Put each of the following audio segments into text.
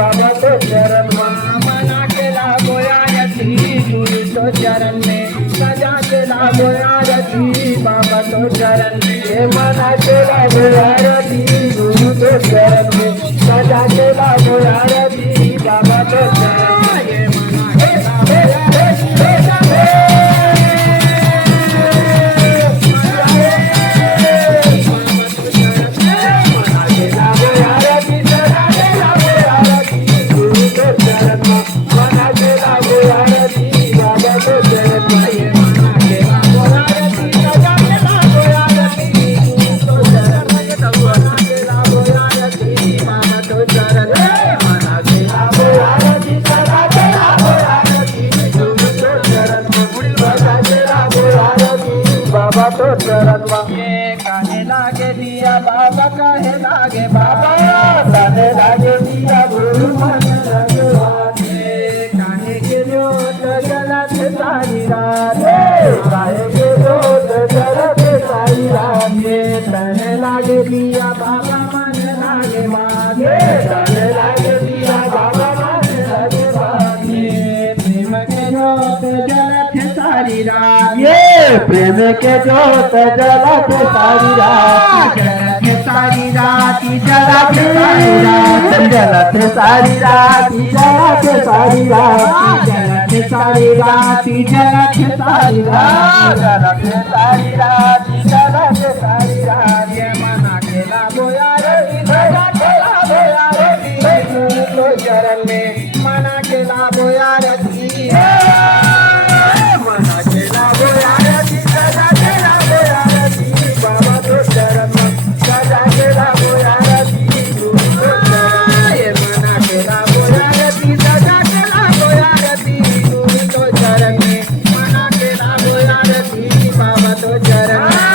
बाबा तो चरण में मना चला आरती गुरु तो चरण में सजा चला आरती बाबा तो चरण में बाबा तो चरण में काहे लागे दिया बाबा काहे लागे बाबा काहे लागे दिया गुरु मन लगे काहे के जोत जलत सारी रात काहे के जोत जलत सारी रात तने लागे दिया बाबा मन लागे मागे तने लागे दिया बाबा मन लागे मागे प्रेम के जोत जलत सारी रात प्रेम के जोत जलत सारी रात जलत सारी रात जलत सारी रात जलत सारी रात जलत सारी रात जलत सारी रात जलत सारी रात जलत सारी रात जलत सारी रात ये मना केला बोया रे मना केला बोया रे तो चरण में मना केला बोया रे मना केला बोया रे सजा केला बोया रे बाबा तो चरण में सजा केला बोया रे गुरु तो चरण ये मना केला बोया रे सजा केला बोया रे गुरु तो चरण में मना केला बोया रे बाबा तो चरण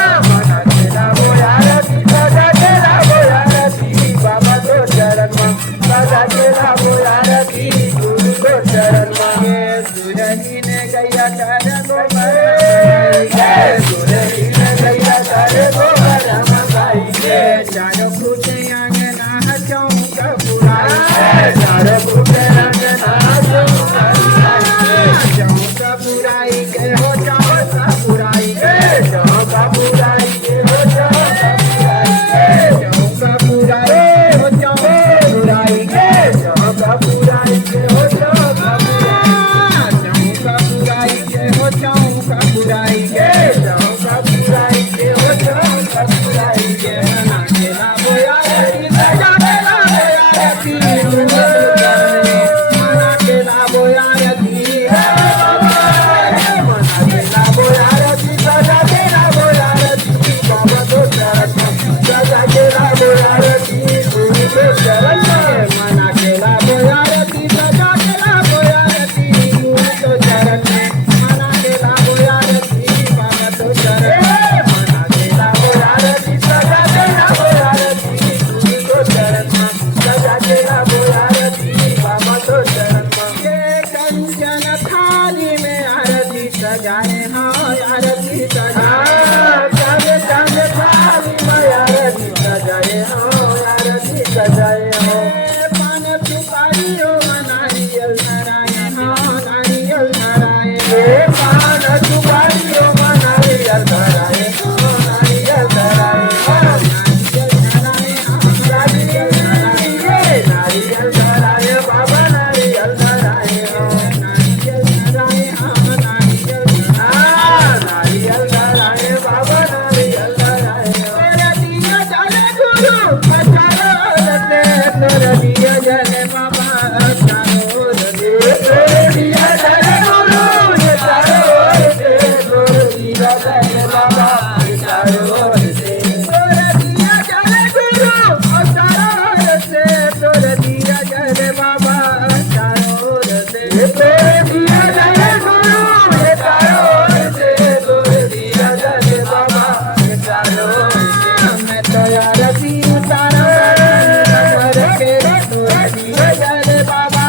चारो मैं तो आरती उतारा घर के तोरी जले बाबा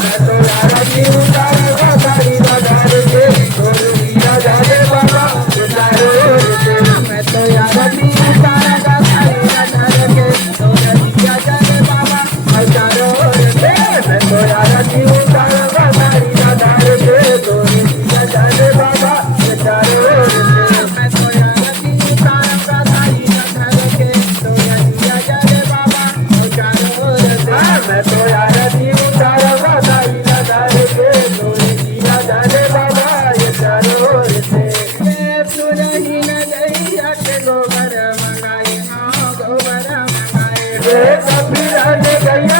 मैं तो आरती उतारा गाड़ी बाजार के तोरी जले बाबा चारो मैं तो आरती उतारा गाड़ी बाजार के तोरी जले बाबा चारो मैं तो आरती उतारा गाड़ी बाजार के तोरी जले बाबा चारो मैं तो आरती उतारा गाड़ी बाजार के तोरी जले बाबा चारो मैं तो आरती उतारा गाड़ी बाजार के तोरी जले बाबा चारो सुरही न गैया के गोबर मंगाए हाँ गोबर मंगाए कबीरा ने गैया